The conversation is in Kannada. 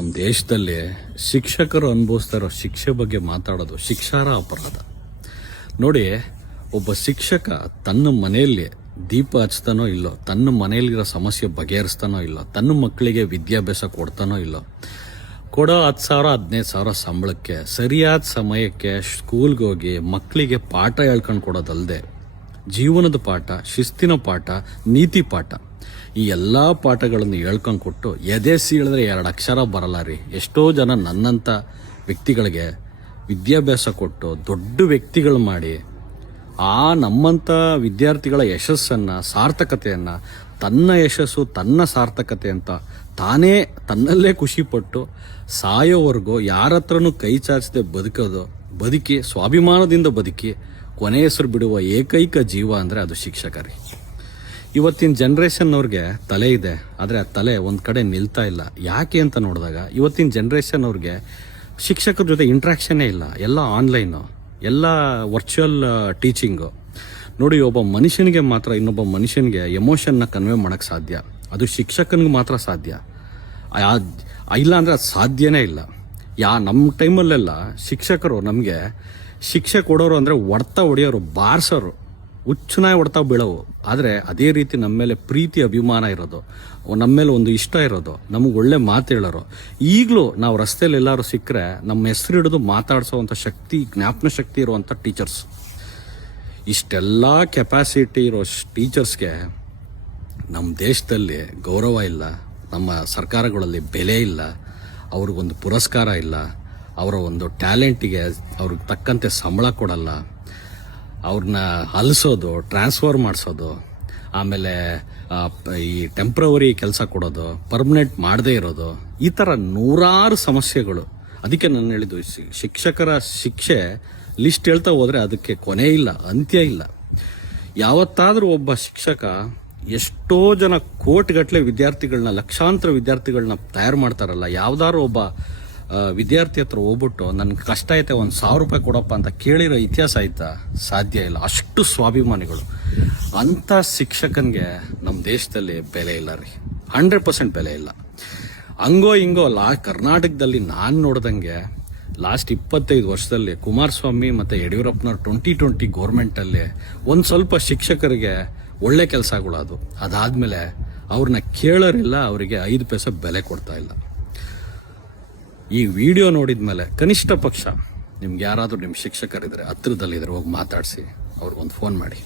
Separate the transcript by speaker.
Speaker 1: ನಮ್ಮ ದೇಶದಲ್ಲಿ ಶಿಕ್ಷಕರು ಅನುಭವಿಸ್ತಾ ಇರೋ ಶಿಕ್ಷೆ ಬಗ್ಗೆ ಮಾತಾಡೋದು ಶಿಕ್ಷಾರ ಅಪರಾಧ. ನೋಡಿ, ಒಬ್ಬ ಶಿಕ್ಷಕ ತನ್ನ ಮನೆಯಲ್ಲಿ ದೀಪ ಹಚ್ತಾನೋ ಇಲ್ಲೋ, ತನ್ನ ಮನೆಯಲ್ಲಿರೋ ಸಮಸ್ಯೆ ಬಗೆಹರಿಸ್ತಾನೋ ಇಲ್ಲೋ, ತನ್ನ ಮಕ್ಕಳಿಗೆ ವಿದ್ಯಾಭ್ಯಾಸ ಕೊಡ್ತಾನೋ ಇಲ್ಲೋ, ಕೊಡೋ ಹತ್ತು ಸಾವಿರ, ಹದಿನೈದು ಸಾವಿರ ಸಂಬಳಕ್ಕೆ, ಸರಿಯಾದ ಸಮಯಕ್ಕೆ ಸ್ಕೂಲ್ಗೆ ಹೋಗಿ ಮಕ್ಕಳಿಗೆ ಪಾಠ ಹೇಳ್ಕೊಂಡು ಕೊಡೋದಲ್ಲದೆ ಜೀವನದ ಪಾಠ, ಶಿಸ್ತಿನ ಪಾಠ, ನೀತಿ ಪಾಠ. ಈ ಎಲ್ಲ ಪಾಠಗಳನ್ನು ಹೇಳ್ಕೊಂಡು ಕೊಟ್ಟು ಎದೆ ಸೀಳಿದ್ರೆ ಎರಡು ಅಕ್ಷರ ಬರಲ್ಲ ರೀ ಎಷ್ಟೋ ಜನ ನನ್ನಂಥ ವ್ಯಕ್ತಿಗಳಿಗೆ ವಿದ್ಯಾಭ್ಯಾಸ ಕೊಟ್ಟು ದೊಡ್ಡ ವ್ಯಕ್ತಿಗಳು ಮಾಡಿ, ಆ ನಮ್ಮಂಥ ವಿದ್ಯಾರ್ಥಿಗಳ ಯಶಸ್ಸನ್ನು, ಸಾರ್ಥಕತೆಯನ್ನು, ತನ್ನ ಯಶಸ್ಸು, ತನ್ನ ಸಾರ್ಥಕತೆ ಅಂತ ತಾನೇ ತನ್ನಲ್ಲೇ ಖುಷಿಪಟ್ಟು ಸಾಯೋವರೆಗೂ ಯಾರ ಹತ್ರನೂ ಕೈ ಚಾಚದೆ, ಬದುಕೋದು ಬದುಕಿ, ಸ್ವಾಭಿಮಾನದಿಂದ ಬದುಕಿ, ಕೊನೆ ಹೆಸರು ಬಿಡುವ ಏಕೈಕ ಜೀವ ಅಂದರೆ ಅದು ಶಿಕ್ಷಕರಿ. ಇವತ್ತಿನ ಜನ್ರೇಷನ್ನವ್ರಿಗೆ ತಲೆ ಇದೆ, ಆದರೆ ಆ ತಲೆ ಒಂದು ಕಡೆ ನಿಲ್ತಾ ಇಲ್ಲ. ಯಾಕೆ ಅಂತ ನೋಡಿದಾಗ, ಇವತ್ತಿನ ಜನ್ರೇಷನ್ ಅವ್ರಿಗೆ ಶಿಕ್ಷಕರ ಜೊತೆ ಇಂಟ್ರಾಕ್ಷನ್ನೇ ಇಲ್ಲ. ಎಲ್ಲ ಆನ್ಲೈನು ಎಲ್ಲ ವರ್ಚುವಲ್ ಟೀಚಿಂಗು ನೋಡಿ, ಒಬ್ಬ ಮನುಷ್ಯನಿಗೆ ಮಾತ್ರ, ಇನ್ನೊಬ್ಬ ಮನುಷ್ಯನಿಗೆ ಎಮೋಷನ್ನ ಕನ್ವೆ ಮಾಡೋಕ್ಕೆ ಸಾಧ್ಯ. ಅದು ಶಿಕ್ಷಕನಿಗೆ ಮಾತ್ರ ಸಾಧ್ಯ. ಇಲ್ಲ ಅಂದರೆ ಅದು ಸಾಧ್ಯನೇ ಇಲ್ಲ. ಯಾ ನಮ್ಮ ಟೈಮಲ್ಲೆಲ್ಲ ಶಿಕ್ಷಕರು ನಮಗೆ ಶಿಕ್ಷೆ ಕೊಡೋರು ಅಂದರೆ ಹೊಡ್ತಾ ಹೊಡೆಯೋರು, ಬಾರ್ಸೋರು. ಹುಚ್ಚನಾಗಿ ಹೊಡ್ತಾ ಬೀಳೋವು. ಆದರೆ ಅದೇ ರೀತಿ ನಮ್ಮ ಮೇಲೆ ಪ್ರೀತಿ, ಅಭಿಮಾನ ಇರೋದು. ನಮ್ಮ ಮೇಲೆ ಒಂದು ಇಷ್ಟ ಇರೋದು. ನಮಗೆ ಒಳ್ಳೆ ಮಾತು ಹೇಳೋರು. ಈಗಲೂ ನಾವು ರಸ್ತೆಯಲ್ಲಿ ಎಲ್ಲರೂ ಸಿಕ್ಕರೆ ನಮ್ಮ ಹೆಸರು ಹಿಡಿದು ಮಾತಾಡಿಸೋವಂಥ ಶಕ್ತಿ, ಜ್ಞಾಪನ ಶಕ್ತಿ ಇರುವಂಥ ಟೀಚರ್ಸ್. ಇಷ್ಟೆಲ್ಲ ಕೆಪಾಸಿಟಿ ಇರೋ ಟೀಚರ್ಸ್ಗೆ ನಮ್ಮ ದೇಶದಲ್ಲಿ ಗೌರವ ಇಲ್ಲ. ನಮ್ಮ ಸರ್ಕಾರಗಳಲ್ಲಿ ಬೆಲೆ ಇಲ್ಲ. ಅವ್ರಿಗೊಂದು ಪುರಸ್ಕಾರ ಇಲ್ಲ, ಅವರ ಒಂದು ಟ್ಯಾಲೆಂಟಿಗೆ ಅವ್ರಿಗೆ ತಕ್ಕಂತೆ ಸಂಬಳ ಕೊಡಲ್ಲ ಅವ್ರನ್ನ ಅಲಿಸೋದು, ಟ್ರಾನ್ಸ್ಫರ್ ಮಾಡಿಸೋದು, ಆಮೇಲೆ ಈ ಟೆಂಪ್ರವರಿ ಕೆಲಸ ಕೊಡೋದು, ಪರ್ಮನೆಂಟ್ ಮಾಡದೇ ಇರೋದು, ಈ ಥರ ನೂರಾರು ಸಮಸ್ಯೆಗಳು. ಅದಕ್ಕೆ ನಾನು ಹೇಳಿದ್ದು ಶಿಕ್ಷಕರ ಶಿಕ್ಷೆ ಲಿಸ್ಟ್ ಹೇಳ್ತಾ ಹೋದರೆ ಅದಕ್ಕೆ ಕೊನೆ ಇಲ್ಲ, ಅಂತ್ಯ ಇಲ್ಲ. ಯಾವತ್ತಾದರೂ ಒಬ್ಬ ಶಿಕ್ಷಕ ಎಷ್ಟೋ ಜನ ಕೋಟಿಗಟ್ಟಲೆ ವಿದ್ಯಾರ್ಥಿಗಳನ್ನ ಲಕ್ಷಾಂತರ ವಿದ್ಯಾರ್ಥಿಗಳನ್ನ ತಯಾರು ಮಾಡ್ತಾರಲ್ಲ. ಯಾವ್ದಾರು ಒಬ್ಬ ವಿದ್ಯಾರ್ಥಿ ಹತ್ರ ಹೋಗ್ಬಿಟ್ಟು, ನನ್ಗೆ ಕಷ್ಟ ಐತೆ, ಒಂದು ಸಾವಿರ ರೂಪಾಯಿ ಕೊಡಪ್ಪ ಅಂತ ಕೇಳಿರೋ ಇತಿಹಾಸ ಆಯ್ತಾ? ಸಾಧ್ಯ ಇಲ್ಲ. ಅಷ್ಟು ಸ್ವಾಭಿಮಾನಿಗಳು. ಅಂಥ ಶಿಕ್ಷಕನಿಗೆ ನಮ್ಮ ದೇಶದಲ್ಲಿ ಬೆಲೆ ಇಲ್ಲ ರೀ. ಹಂಡ್ರೆಡ್ ಪರ್ಸೆಂಟ್ ಬೆಲೆ ಇಲ್ಲ. ಹಂಗೋ ಹಿಂಗೋ, ಲಾ, ಕರ್ನಾಟಕದಲ್ಲಿ ನಾನು ನೋಡ್ದಂಗೆ, ಲಾಸ್ಟ್ ಇಪ್ಪತ್ತೈದು ವರ್ಷದಲ್ಲಿ ಕುಮಾರಸ್ವಾಮಿ ಮತ್ತು ಯಡಿಯೂರಪ್ಪನವ್ರ ಟ್ವೆಂಟಿ ಟ್ವೆಂಟಿ ಗೌರ್ಮೆಂಟಲ್ಲಿ ಒಂದು ಸ್ವಲ್ಪ ಶಿಕ್ಷಕರಿಗೆ ಒಳ್ಳೆ ಕೆಲಸಗಳು ಅದು. ಅದಾದಮೇಲೆ ಅವ್ರನ್ನ ಕೇಳೋರಿಲ್ಲ ಅವರಿಗೆ ಐದು ಪೈಸೆ ಬೆಲೆ ಕೊಡ್ತಾ ಇಲ್ಲ. ಈ ವಿಡಿಯೋ ನೋಡಿದ ಮೇಲೆ ಕನಿಷ್ಠ ಪಕ್ಷ, ನಿಮ್ಗೆ ಯಾರಾದರೂ ನಿಮ್ಮ ಶಿಕ್ಷಕರಿದ್ದರೆ ಹತ್ತಿರದಲ್ಲಿದ್ದರೆ ಹೋಗಿ ಮಾತಾಡಿಸಿ, ಅವ್ರಿಗೊಂದು ಫೋನ್ ಮಾಡಿ.